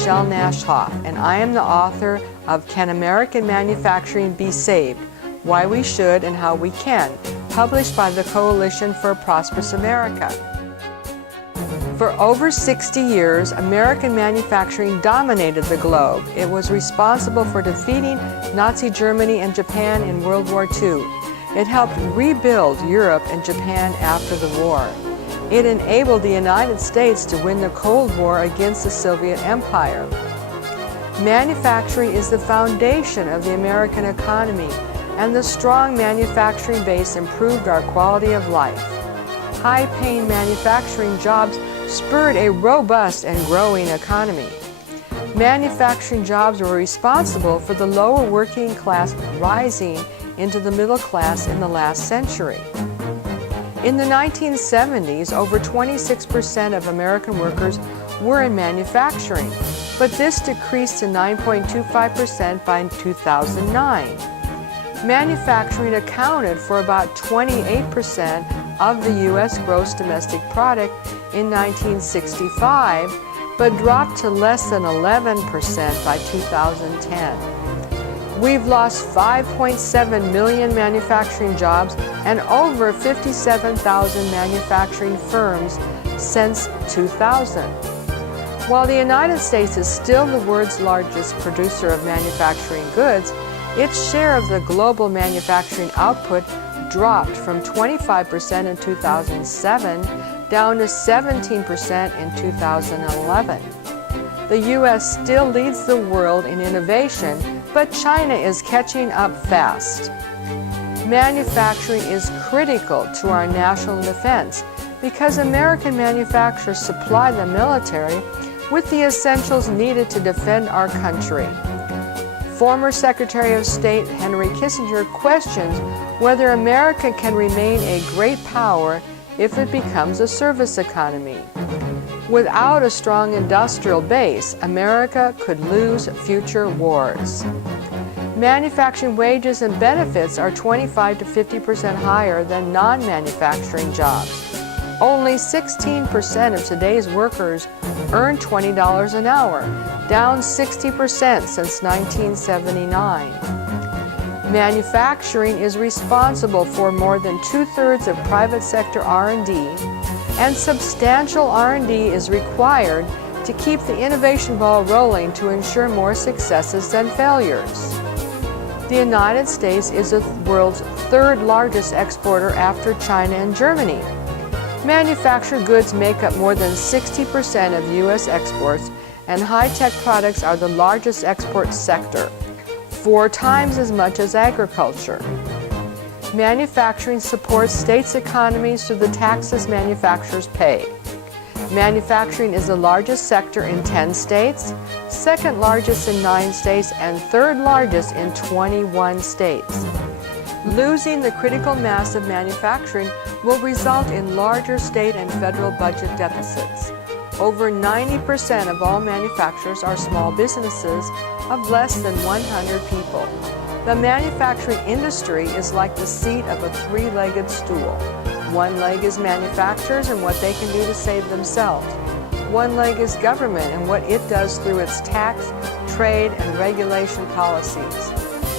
Michele Nash-Hoff, and I am the author of Can American Manufacturing Be Saved? Why We Should and How We Can, published by the Coalition for a Prosperous America. For over 60 years, American manufacturing dominated the globe. It was responsible for defeating Nazi Germany and Japan in World War II. It helped rebuild Europe and Japan after the war. It enabled the United States to win the Cold War against the Soviet Empire. Manufacturing is the foundation of the American economy, and the strong manufacturing base improved our quality of life. High-paying manufacturing jobs spurred a robust and growing economy. Manufacturing jobs were responsible for the lower working class rising into the middle class in the last century. In the 1970s, over 26% of American workers were in manufacturing, but this decreased to 9.25% by 2009. Manufacturing accounted for about 28% of the U.S. gross domestic product in 1965, but dropped to less than 11% by 2010. We've lost 5.7 million manufacturing jobs and over 57,000 manufacturing firms since 2000. While the United States is still the world's largest producer of manufacturing goods, its share of the global manufacturing output dropped from 25% in 2007 down to 17% in 2011. The U.S. still leads the world in innovation, but China is catching up fast. Manufacturing is critical to our national defense because American manufacturers supply the military with the essentials needed to defend our country. Former Secretary of State Henry Kissinger questions whether America can remain a great power if it becomes a service economy. Without a strong industrial base, America could lose future wars. Manufacturing wages and benefits are 25 to 50% higher than non-manufacturing jobs. Only 16% of today's workers earn $20 an hour, down 60% since 1979. Manufacturing is responsible for more than 2/3 of private sector R&D, and substantial R&D is required to keep the innovation ball rolling to ensure more successes than failures. The United States is the world's third largest exporter after China and Germany. Manufactured goods make up more than 60% of U.S. exports, and high-tech products are the largest export sector, 4 times as much as agriculture. Manufacturing supports states' economies through the taxes manufacturers pay. Manufacturing is the largest sector in 10 states, second largest in 9 states, and third largest in 21 states. Losing the critical mass of manufacturing will result in larger state and federal budget deficits. Over 90% of all manufacturers are small businesses of less than 100 people. The manufacturing industry is like the seat of a 3-legged stool. One leg is manufacturers and what they can do to save themselves. One leg is government and what it does through its tax, trade, and regulation policies.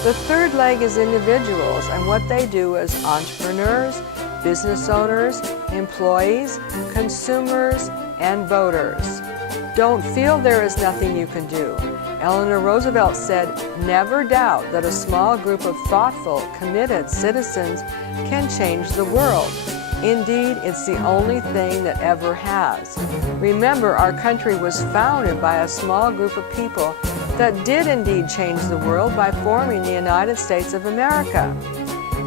The third leg is individuals and what they do as entrepreneurs, business owners, employees, consumers, and voters. Don't feel there is nothing you can do. Eleanor Roosevelt said, "Never doubt that a small group of thoughtful, committed citizens can change the world. Indeed, it's the only thing that ever has." Remember, our country was founded by a small group of people that did indeed change the world by forming the United States of America.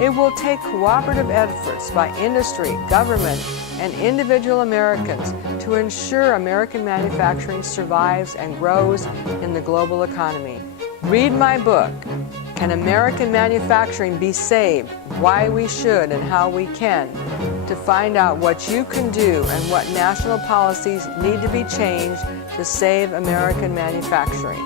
It will take cooperative efforts by industry, government, and individual Americans to ensure American manufacturing survives and grows in the global economy. Read my book, Can American Manufacturing Be Saved? Why We Should and How We Can, to find out what you can do and what national policies need to be changed to save American manufacturing.